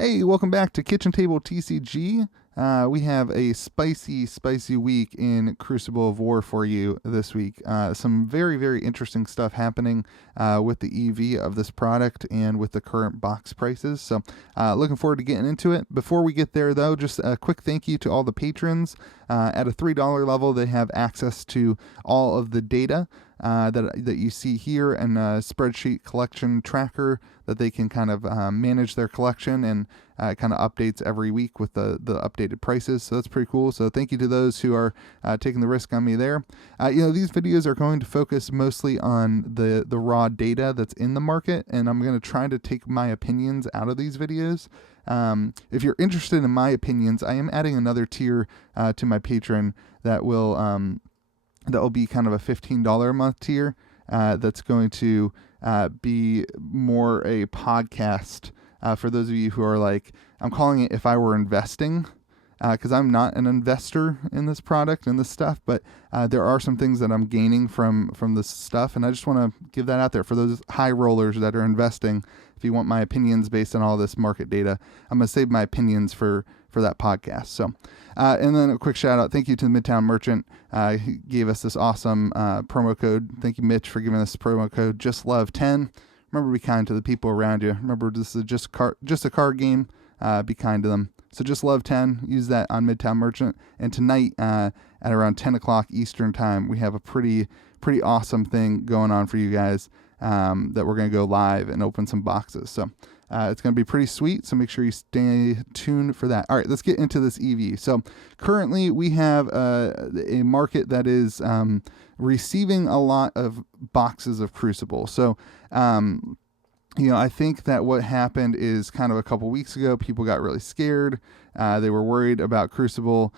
Hey, welcome back to Kitchen Table TCG. We have a spicy week in Crucible of War for you this week. Some very interesting stuff happening with the EV of this product and with the current box prices. So looking forward to getting into it. Before we get there, though, just a quick thank you to all the patrons. At a $3 level, they have access to all of the data that you see here, and a spreadsheet collection tracker that they can kind of manage their collection, and kind of updates every week with the updated prices. So that's pretty cool. So thank you to those who are taking the risk on me there. These videos are going to focus mostly on the raw data that's in the market, and I'm going to try to take my opinions out of these videos. If you're interested in my opinions, I am adding another tier to my Patreon that will be kind of a $15 a month tier that's going to be more a podcast for those of you who are like, I'm calling it If I Were Investing, because I'm not an investor in this product and this stuff, but there are some things that I'm gaining from this stuff, and I just want to give that out there for those high rollers that are investing. If you want my opinions based on all this market data, I'm going to save my opinions for that podcast. So, and then a quick shout out. Thank you to the Midtown Merchant. He gave us this awesome promo code. Thank you, Mitch, for giving us the promo code JustLove10. Remember, be kind to the people around you. Remember, this is just a card game. Be kind to them. So just love 10. Use that on Midtown Merchant. And tonight at around 10 o'clock Eastern time, we have a pretty awesome thing going on for you guys that we're going to go live and open some boxes. So it's going to be pretty sweet. So make sure you stay tuned for that. All right, let's get into this EV. So currently we have a market that is receiving a lot of boxes of Crucible. So I think that what happened is kind of a couple weeks ago, people got really scared. They were worried about Crucible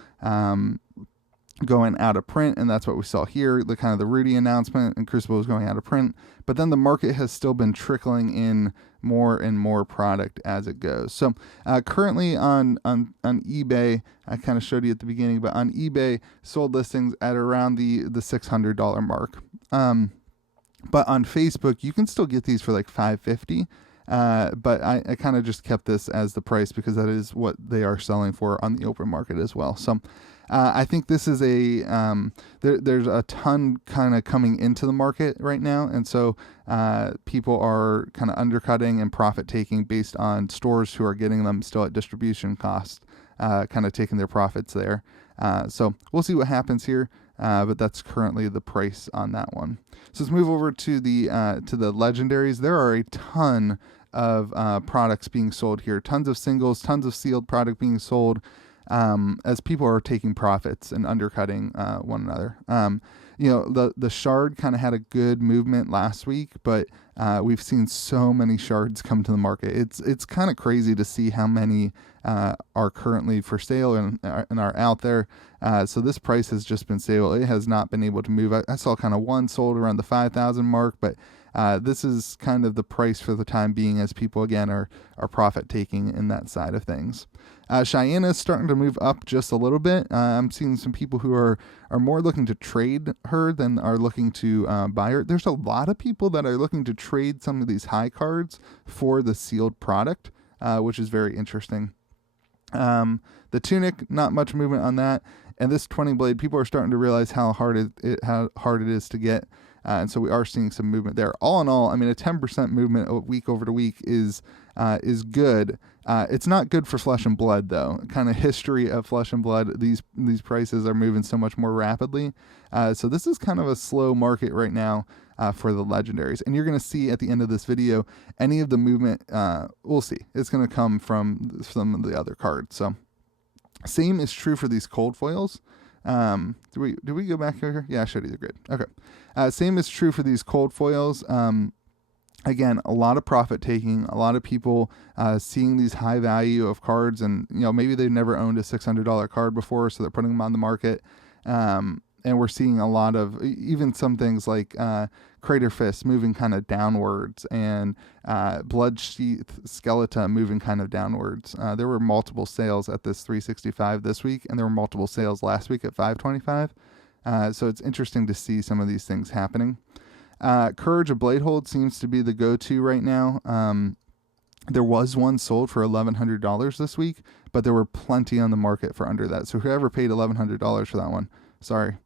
going out of print, and that's what we saw here, the kind of the Rudy announcement, and Crucible was going out of print. But then the market has still been trickling in more and more product as it goes. So currently on eBay, I kind of showed you at the beginning, but on eBay, sold listings at around the $600 mark. But on Facebook, you can still get these for like $550. But I kind of just kept this as the price because that is what they are selling for on the open market as well. So I think this is there's a ton kind of coming into the market right now. And so people are kind of undercutting and profit taking based on stores who are getting them still at distribution cost, kind of taking their profits there. So we'll see what happens here. But that's currently the price on that one. So let's move over to the Legendaries. There are a ton of products being sold here. Tons of singles, tons of sealed product being sold as people are taking profits and undercutting one another. The shard kind of had a good movement last week, but we've seen so many shards come to the market. It's kind of crazy to see how many are currently for sale and are out there. So this price has just been stable. It has not been able to move. I saw kind of one sold around the 5,000 mark, but this is kind of the price for the time being as people, again, are profit taking in that side of things. Cheyenne is starting to move up just a little bit. I'm seeing some people who are more looking to trade her than are looking to buy her. There's a lot of people that are looking to trade some of these high cards for the sealed product, which is very interesting. The Tunic, not much movement on that. And this 20 blade, people are starting to realize how hard it is to get. And so we are seeing some movement there. All in all, I mean, a 10% movement week over to week is good. It's not good for Flesh and Blood, though. Kind of history of Flesh and Blood, these prices are moving so much more rapidly. So this is kind of a slow market right now for the Legendaries. And you're going to see at the end of this video, any of the movement, we'll see. It's going to come from some of the other cards. So same is true for these cold foils. Did we go back here? Yeah, I showed you the grid. Okay. Same is true for these cold foils. Again, a lot of profit taking, a lot of people seeing these high value of cards, and maybe they've never owned a $600 card before, so they're putting them on the market. And we're seeing a lot of even some things like Crater Fist moving kind of downwards, and Blood Sheath Skeleton moving kind of downwards. There were multiple sales at this 365 this week, and there were multiple sales last week at 525. So it's interesting to see some of these things happening. Courage of Bladehold seems to be the go-to right now. There was one sold for $1,100 this week, but there were plenty on the market for under that. So whoever paid $1,100 for that one, sorry.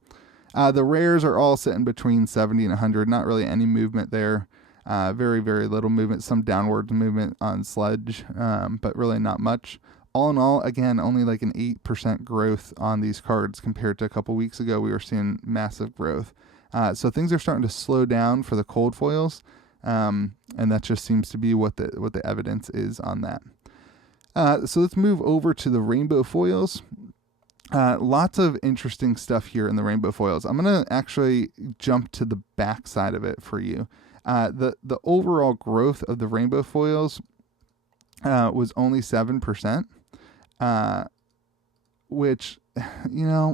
The rares are all sitting between 70 and 100. Not really any movement there. Very, very little movement. Some downward movement on Sledge, but really not much. All in all, again, only like an 8% growth on these cards compared to a couple weeks ago. We were seeing massive growth. So things are starting to slow down for the cold foils, and that just seems to be what the evidence is on that. So let's move over to the rainbow foils. Lots of interesting stuff here in the rainbow foils. I'm going to actually jump to the back side of it for you. The overall growth of the rainbow foils was only 7%, which,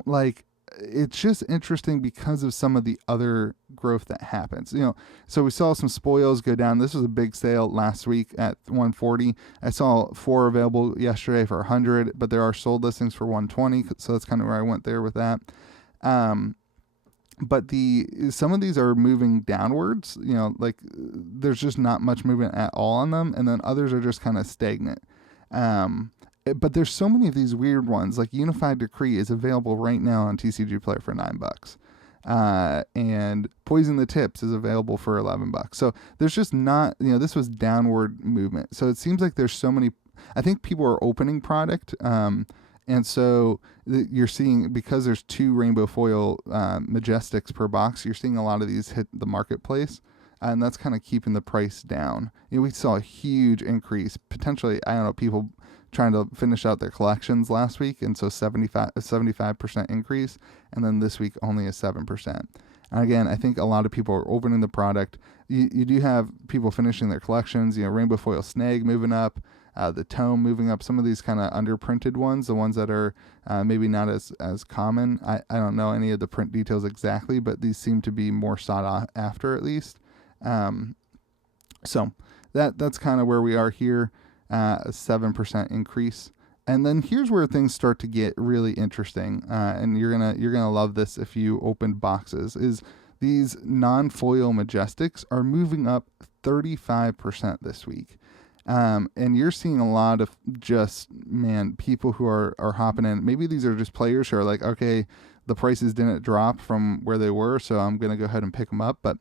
like, it's just interesting because of some of the other growth that happens. So we saw some spoils go down. This was a big sale last week at 140. I saw 4 available yesterday for 100, but there are sold listings for 120. So that's kind of where I went there with that. But some of these are moving downwards. Like there's just not much movement at all on them, and then others are just kind of stagnant. But there's so many of these weird ones. Like Unified Decree is available right now on TCG Player for $9, and Poison the Tips is available for $11. So there's just not, this was downward movement. So it seems like there's so many. I think people are opening product, and so you're seeing, because there's 2 rainbow foil Majestics per box, you're seeing a lot of these hit the marketplace. And that's kind of keeping the price down. We saw a huge increase, potentially, people trying to finish out their collections last week, and so 75% increase, and then this week only a 7%. And again, I think a lot of people are opening the product. You do have people finishing their collections, rainbow foil snag moving up, the tome moving up, some of these kind of underprinted ones, the ones that are maybe not as common. I don't know any of the print details exactly, but these seem to be more sought after, at least. So that's kind of where we are here, a 7% increase. And then here's where things start to get really interesting, and you're gonna love this if you open boxes. Is these non-foil Majestics are moving up 35% this week, and you're seeing a lot of just people who are hopping in. Maybe these are just players who are like, okay, the prices didn't drop from where they were, so I'm gonna go ahead and pick them up, but.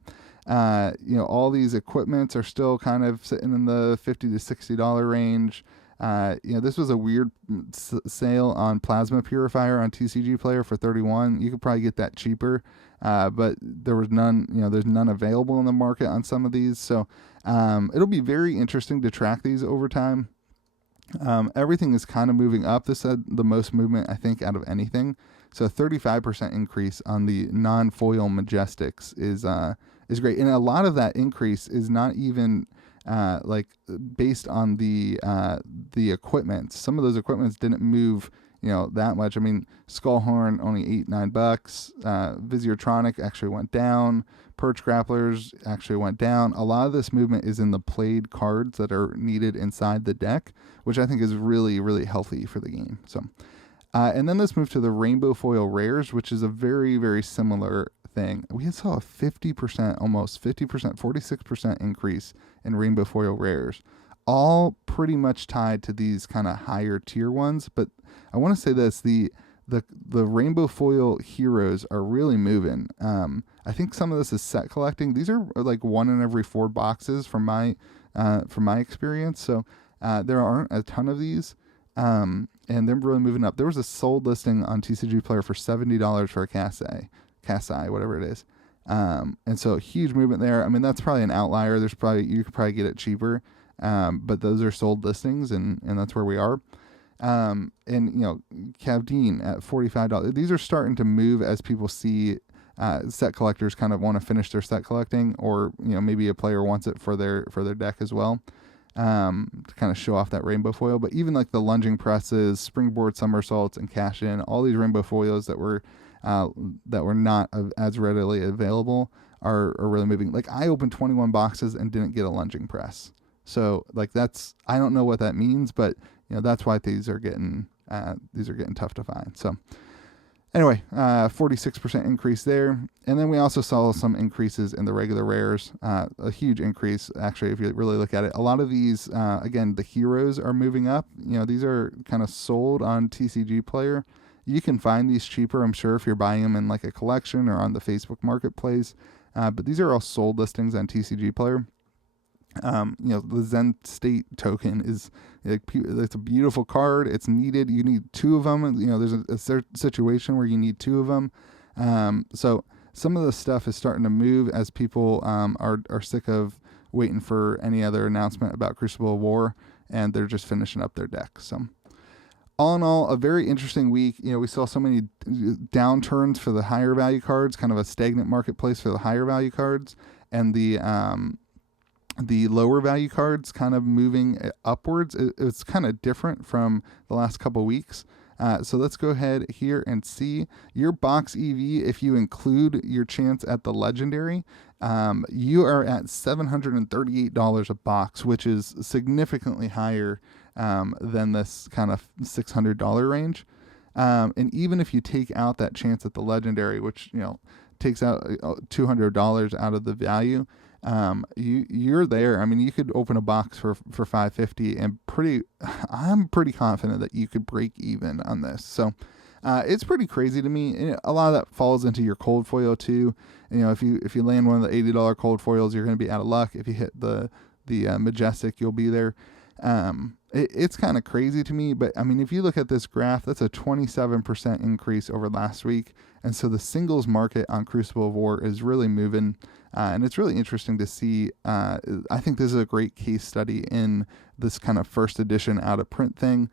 All these equipments are still kind of sitting in the $50 to $60 range. This was a weird sale on Plasma Purifier on TCG Player for $31. You could probably get that cheaper, but there was none. There's none available in the market on some of these. So it'll be very interesting to track these over time. Everything is kind of moving up. This had the most movement, I think, out of anything. So 35% increase on the non-foil Majestics is great, and a lot of that increase is not even based on the equipment. Some of those equipments didn't move that much. I mean, Skullhorn only $8-9. Visiotronic actually went down. Perch Grapplers actually went down. A lot of this movement is in the played cards that are needed inside the deck, which I think is really, really healthy for the game. So, and then let's move to the rainbow foil rares, which is a very, very similar thing. We saw a 50%, almost 50%, 46% increase in rainbow foil rares, all pretty much tied to these kind of higher tier ones. But I want to say this, the rainbow foil heroes are really moving. I think some of this is set collecting. These are like 1 in every 4 boxes from my experience. So there aren't a ton of these, and they're really moving up. There was a sold listing on TCG Player for $70 for a Kasai, whatever it is. And so huge movement there. I mean, that's probably an outlier. You could probably get it cheaper. But those are sold listings, and that's where we are. And Cavdeen at $45. These are starting to move as people see set collectors kind of want to finish their set collecting, or maybe a player wants it for their deck as well, to kind of show off that rainbow foil. But even like the lunging presses, springboard somersaults, and cash in, all these rainbow foils that were not as readily available are really moving. Like I opened 21 boxes and didn't get a lunging press. So like I don't know what that means, but that's why these are getting tough to find. So Anyway, 46% increase there. And then we also saw some increases in the regular rares, a huge increase, actually, if you really look at it. A lot of these, again, the heroes are moving up. These are kind of sold on TCG Player. You can find these cheaper, I'm sure, if you're buying them in like a collection or on the Facebook Marketplace. But these are all sold listings on TCG Player. The Zen State token is it's a beautiful card. It's needed. You need two of them. There's a situation where you need two of them. So some of the stuff is starting to move as people are sick of waiting for any other announcement about Crucible War, and they're just finishing up their deck. So all in all, a very interesting week. We saw so many downturns for the higher value cards, kind of a stagnant marketplace for the higher value cards, and the lower value cards kind of moving upwards. It's kind of different from the last couple weeks. So let's go ahead here and see your box EV. If you include your chance at the legendary, you are at $738 a box, which is significantly higher than this kind of $600 range. And even if you take out that chance at the legendary, which takes out $200 out of the value, you're there. I mean, you could open a box for $550 and I'm pretty confident that you could break even on this. So it's pretty crazy to me. A lot of that falls into your cold foil too. If you land one of the $80 cold foils, you're going to be out of luck. If you hit the Majestic, you'll be there. It's kind of crazy to me, but I mean, if you look at this graph, that's a 27% increase over last week. And so the singles market on Crucible of War is really moving. And it's really interesting to see. I think this is a great case study in this kind of first edition out of print thing,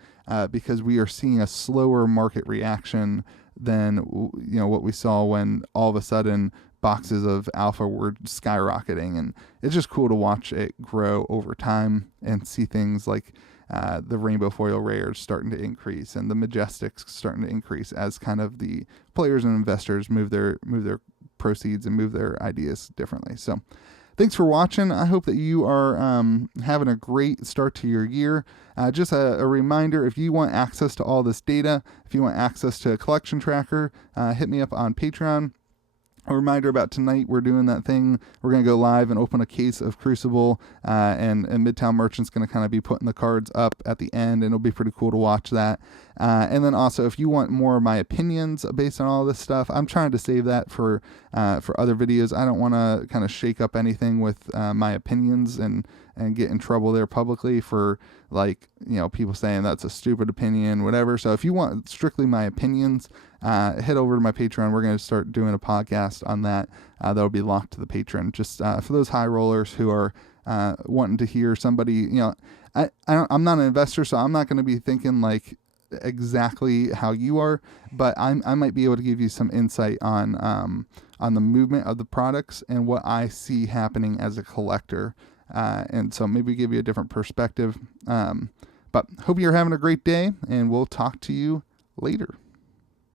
because we are seeing a slower market reaction than what we saw when all of a sudden boxes of alpha were skyrocketing. And it's just cool to watch it grow over time and see things like the rainbow foil rares starting to increase and the Majestics starting to increase as kind of the players and investors move their proceeds and move their ideas differently. So thanks for watching. I hope that you are having a great start to your year. Just a reminder, if you want access to all this data, if you want access to a collection tracker, hit me up on Patreon. A reminder about tonight, we're doing that thing. We're going to go live and open a case of Crucible, and Midtown Merchant's going to kind of be putting the cards up at the end, and it'll be pretty cool to watch that. And then also, if you want more of my opinions based on all this stuff, I'm trying to save that for other videos. I don't want to kind of shake up anything with my opinions and get in trouble there publicly for people saying that's a stupid opinion, whatever. So if you want strictly my opinions, head over to my Patreon. We're going to start doing a podcast on that. That'll be locked to the Patreon. Just for those high rollers who are wanting to hear somebody, I'm not an investor, so I'm not going to be thinking like exactly how you are, but I might be able to give you some insight on the movement of the products and what I see happening as a collector. And so maybe give you a different perspective. But hope you're having a great day, and we'll talk to you later.